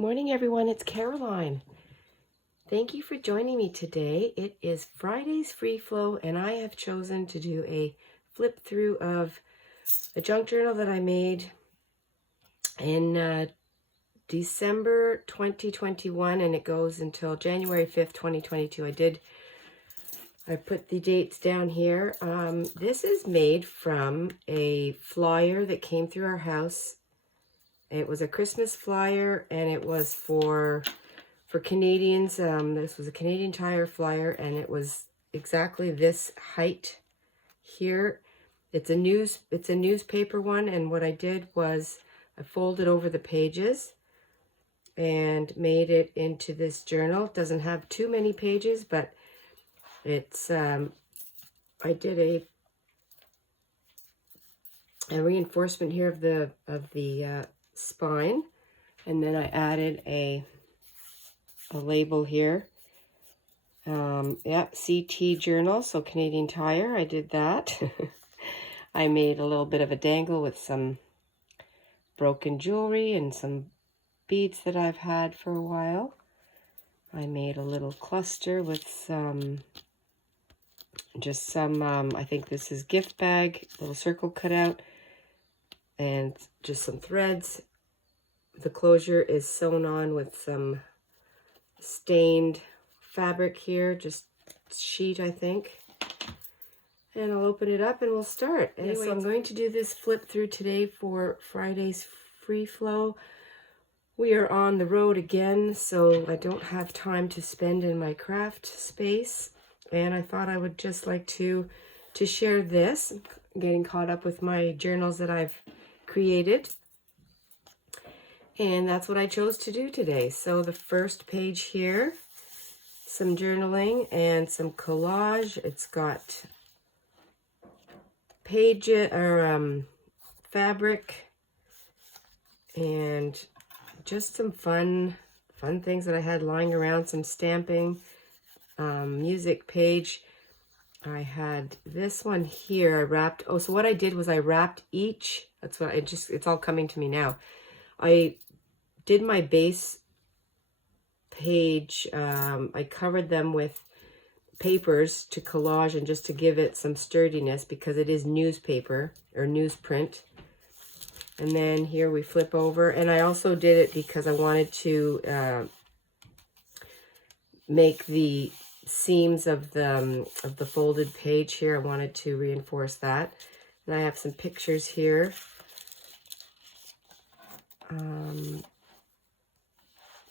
morning, everyone. It's Caroline. Thank you for joining me today. It is Friday's Free Flow, and I have chosen to do a flip through of a junk journal that I made in December 2021, and it goes until January 5th, 2022. I put the dates down here. This is made from a flyer that came through our house. It was a Christmas flyer, and it was for Canadians. This was a Canadian Tire flyer, and it was exactly this height here. It's a newspaper one, and what I did was I folded over the pages and made it into this journal. It doesn't have too many pages, but it's I did a reinforcement here of the spine, and then I added a label here. CT journal, so Canadian Tire. I did that. I made a little bit of a dangle with some broken jewelry and some beads that I've had for a while. I made a little cluster with some I think this is gift bag, little circle cut out, and just some threads. The closure is sewn on with some stained fabric here, just sheet, I think. And I'll open it up and we'll start. Anyway, so I'm going to do this flip through today for Friday's Free Flow. We are on the road again, so I don't have time to spend in my craft space. And I thought I would just like to share this. I'm getting caught up with my journals that I've created. And that's what I chose to do today. So the first page here, some journaling and some collage. It's got fabric and just some fun things that I had lying around, some stamping, music page. I had this one here. I wrapped, so what I did was I wrapped each, it's all coming to me now. I did my base page, I covered them with papers to collage and just to give it some sturdiness because it is newspaper or newsprint. And then here we flip over, and I also did it because I wanted to make the seams of the folded page here. I wanted to reinforce that. And I have some pictures here.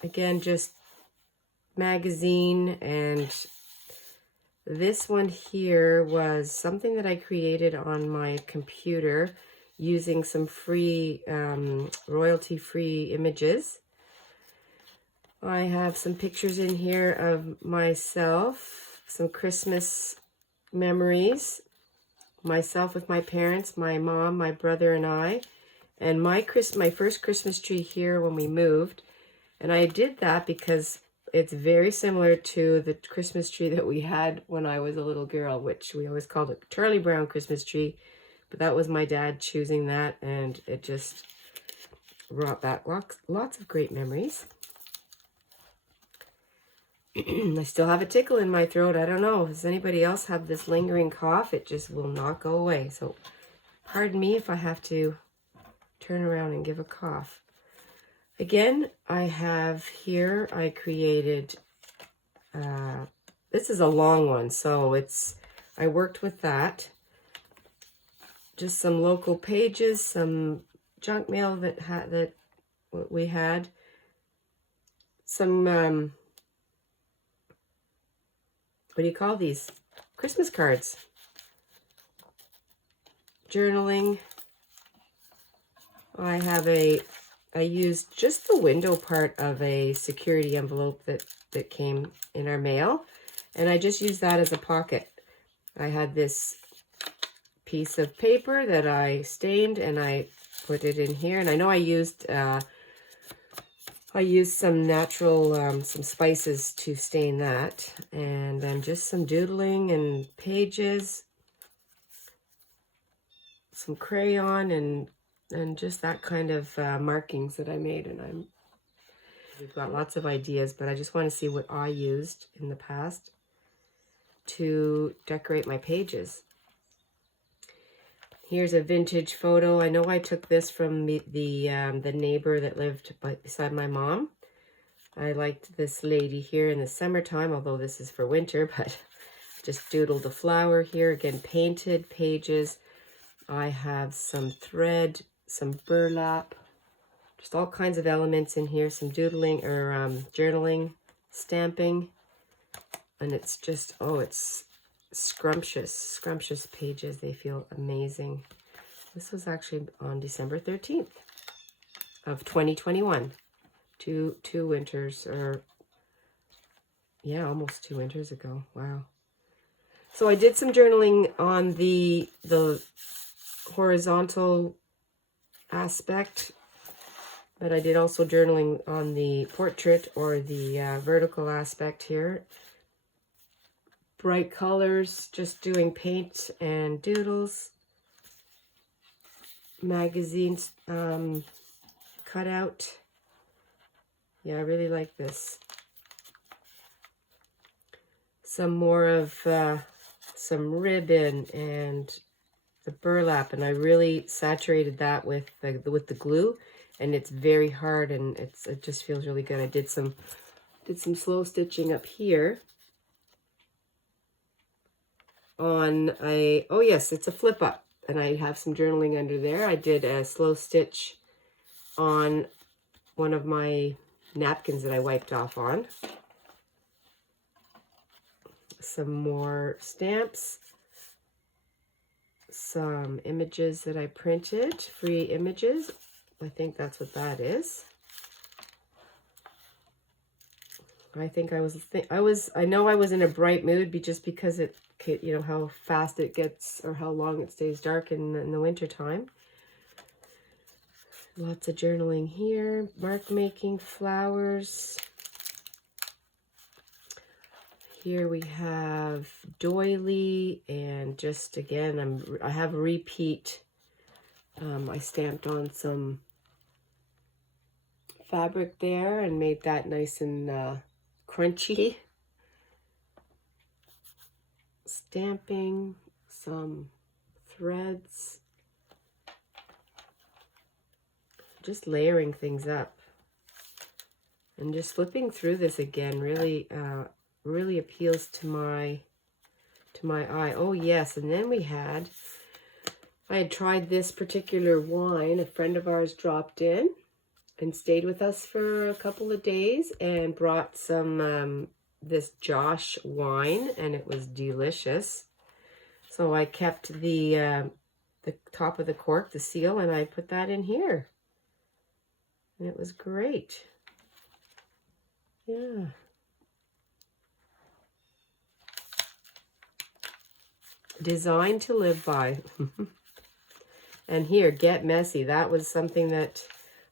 Again, just magazine, and this one here was something that I created on my computer using some free royalty-free images. I have some pictures in here of myself, some Christmas memories, myself with my parents, my mom, my brother, and I, and my first Christmas tree here when we moved. And I did that because it's very similar to the Christmas tree that we had when I was a little girl, which we always called a Charlie Brown Christmas tree. But that was my dad choosing that, and it just brought back lots of great memories. I still have a tickle in my throat. I don't know. Does anybody else have this lingering cough? It just will not go away. So pardon me if I have to turn around and give a cough. Again, I have here, I created, this is a long one, so I worked with that. Just some local pages, some junk mail that we had, some, what do you call these? Christmas cards. Journaling. I used just the window part of a security envelope that came in our mail, and I just used that as a pocket. I had this piece of paper that I stained, and I put it in here, and I know I used some natural, some spices to stain that, and then just some doodling and pages, some crayon, and just that kind of markings that I made. And We've got lots of ideas, but I just want to see what I used in the past to decorate my pages. Here's a vintage photo. I know I took this from the neighbor that lived beside my mom. I liked this lady here in the summertime, although this is for winter, but just doodled a flower here. Again, painted pages. I have some thread, some burlap, just all kinds of elements in here, some doodling or journaling, stamping, and it's just, oh, it's scrumptious pages. They feel amazing. This was actually on December 13th of 2021. Two winters, or yeah, almost 2 winters ago. Wow. So I did some journaling on the horizontal aspect, but I did also journaling on the portrait or the vertical aspect here. Bright colors, just doing paint and doodles. Magazines cut out. Yeah, I really like this. Some more of some ribbon and the burlap, and I really saturated that with the glue, and it's very hard, and it just feels really good. I did some slow stitching up here on a, oh yes, it's a flip up, and I have some journaling under there. I did a slow stitch on one of my napkins that I wiped off on. Some more stamps, some images that I printed, free images. I think that's what that is. I think I know I was in a bright mood just because it, you know, how fast it gets or how long it stays dark in the winter time. Lots of journaling here, mark making, flowers. Here we have doily, and just again, I have repeat. I stamped on some fabric there and made that nice and crunchy. Stamping, some threads. Just layering things up. And just flipping through this again really really appeals to my eye. Oh yes, and then I had tried this particular wine. A friend of ours dropped in and stayed with us for a couple of days and brought some this Josh wine, and it was delicious. So I kept the top of the cork, the seal, and I put that in here. And it was great. Yeah. Designed to live by. And here, get messy. That was something that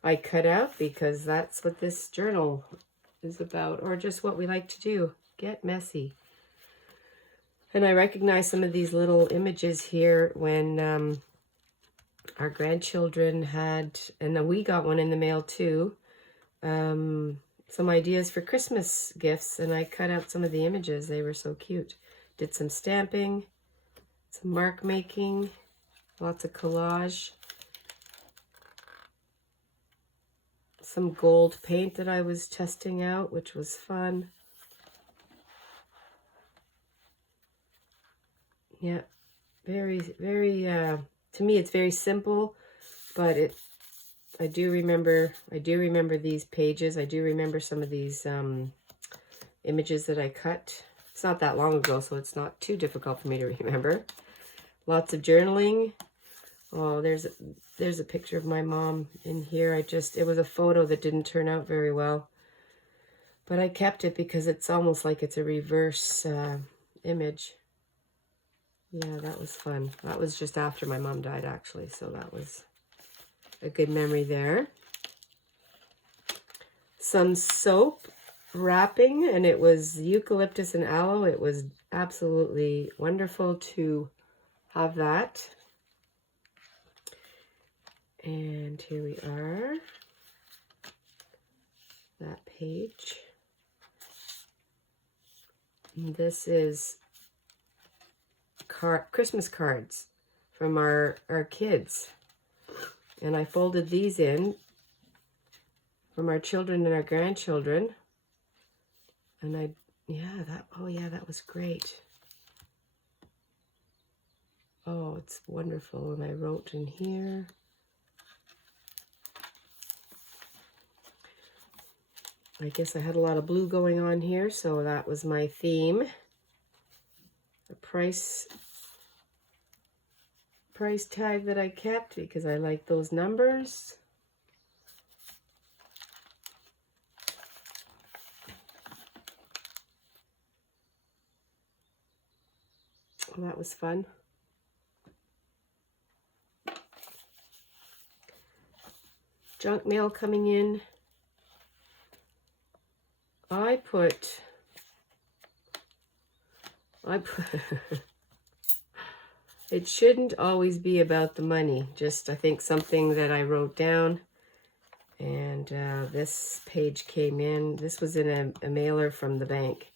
I cut out because that's what this journal is about, or just what we like to do. Get messy. And I recognize some of these little images here when our grandchildren had, and then we got one in the mail too, some ideas for Christmas gifts, and I cut out some of the images. They were so cute. Did some stamping, some mark making, lots of collage, some gold paint that I was testing out, which was fun. Yeah, very, very, to me it's very simple, but I do remember these pages. I do remember some of these images that I cut. It's not that long ago, so it's not too difficult for me to remember. Lots of journaling. Oh, there's a picture of my mom in here. It was a photo that didn't turn out very well, but I kept it because it's almost like it's a reverse image. Yeah, that was fun. That was just after my mom died, actually, so that was a good memory there. Some soap wrapping, and it was eucalyptus and aloe. It was absolutely wonderful to have that. And here we are. that page. And this is Christmas cards from our kids. And I folded these in from our children and our grandchildren. And that was great. Oh, it's wonderful. And I wrote in here. I guess I had a lot of blue going on here, so that was my theme. The price tag that I kept because I like those numbers. Well, that was fun. Junk mail coming in. I put it shouldn't always be about the money. Just, I think, something that I wrote down. And this page came in. This was in a mailer from the bank.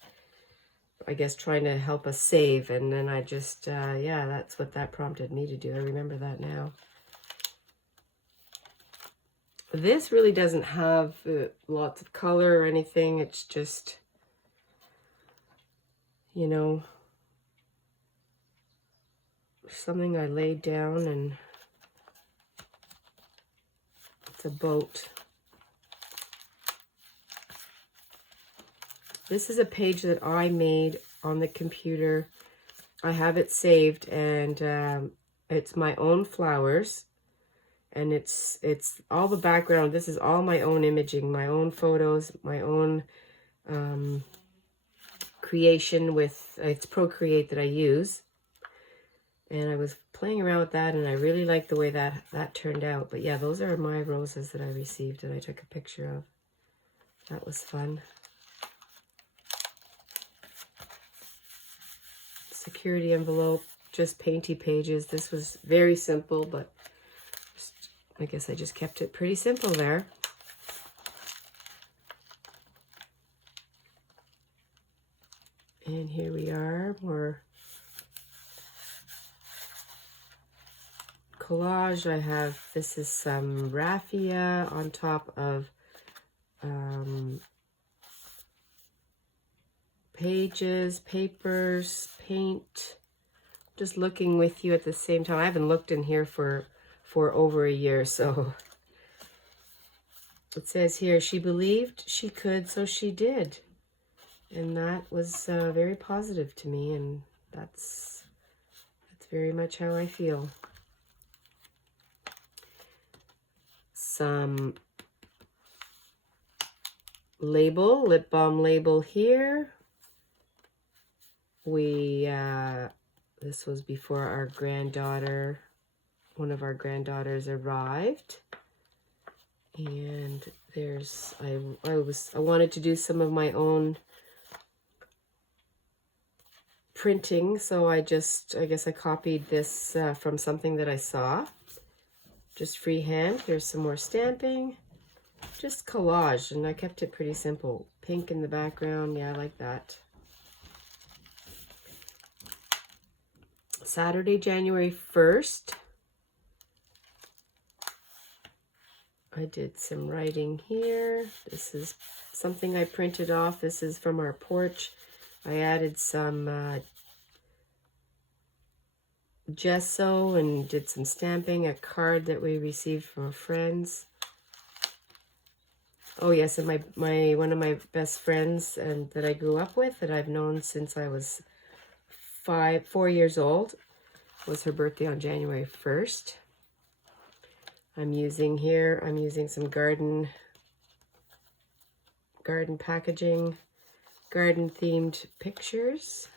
I guess trying to help us save. And then I just, yeah, that's what that prompted me to do. I remember that now. This really doesn't have lots of color or anything. It's just, you know, something I laid down, and it's a boat. This is a page that I made on the computer. I have it saved, and it's my own flowers. And it's all the background. This is all my own imaging, my own photos, my own creation with, it's Procreate that I use. And I was playing around with that, and I really liked the way that turned out. But yeah, those are my roses that I received and I took a picture of. That was fun. Security envelope, just painty pages. This was very simple, but I guess I just kept it pretty simple there. And here we are, more collage. I have, this is some raffia on top of pages, papers, paint. Just looking with you at the same time. I haven't looked in here for over a year, so it says here, she believed she could, so she did. And that was very positive to me, and that's very much how I feel. Some label, lip balm label here. This was before our granddaughter, one of our granddaughters arrived. And there's, I wanted to do some of my own printing, so I guess I copied this from something that I saw. Just freehand. Here's some more stamping. Just collage, and I kept it pretty simple. Pink in the background, yeah, I like that. Saturday, January 1st. I did some writing here. This is something I printed off. This is from our porch. I added some gesso and did some stamping, a card that we received from friends. Oh yes, and my one of my best friends and that I grew up with, that I've known since I was 4 years old, was her birthday on January 1st. I'm using some garden packaging, garden themed pictures.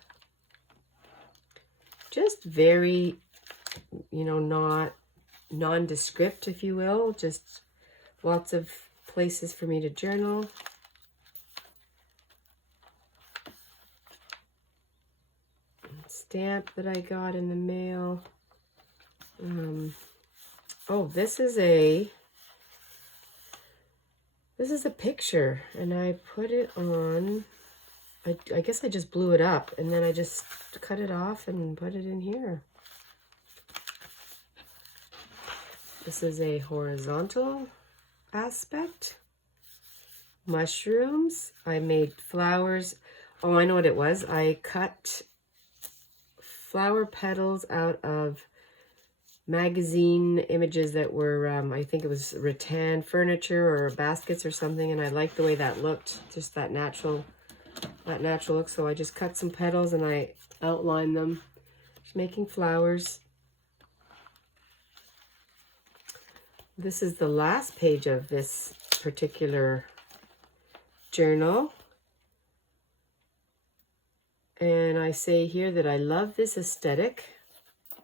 Just very, you know, not nondescript, if you will, just lots of places for me to journal. Stamp that I got in the mail. Oh, this is This is a picture, and I put it on, I guess I just blew it up, and then I just cut it off and put it in here. This is a horizontal aspect. Mushrooms. I made flowers. Oh, I know what it was. I cut flower petals out of magazine images that were, I think it was rattan furniture or baskets or something, and I liked the way that looked, just that natural look. So I just cut some petals and I outlined them, just making flowers. This is the last page of this particular journal. And I say here that I love this aesthetic,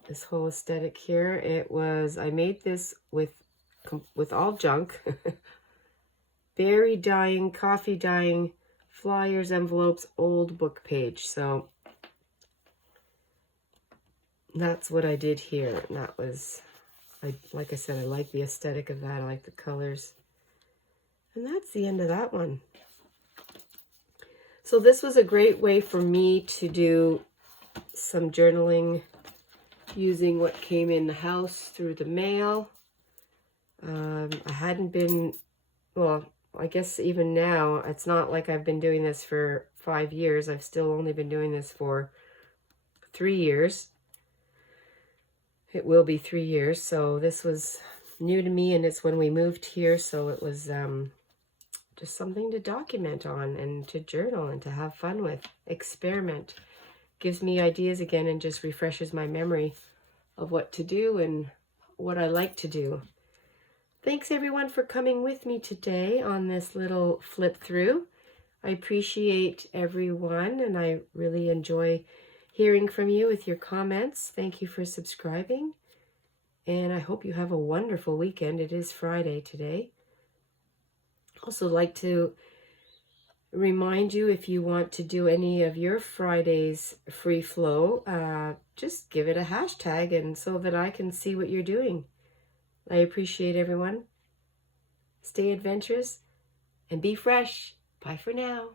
this whole aesthetic here. I made this with all junk. Berry dyeing, coffee dyeing, flyers, envelopes, old book page. So that's what I did here. And that was, like I said, I like the aesthetic of that. I like the colors. And that's the end of that one. So this was a great way for me to do some journaling using what came in the house through the mail. I hadn't been, well, I guess even now, it's not like I've been doing this for 5 years. I've still only been doing this for 3 years. It will be 3 years. So this was new to me, and it's when we moved here. So it was just something to document on and to journal and to have fun with, experiment. Gives me ideas again and just refreshes my memory of what to do and what I like to do. Thanks everyone for coming with me today on this little flip through. I appreciate everyone, and I really enjoy hearing from you with your comments. Thank you for subscribing, and I hope you have a wonderful weekend. It is Friday today. Also like to remind you, if you want to do any of your Fridays free flow, just give it a hashtag, and so that I can see what you're doing. I appreciate everyone. Stay adventurous and be fresh. Bye for now.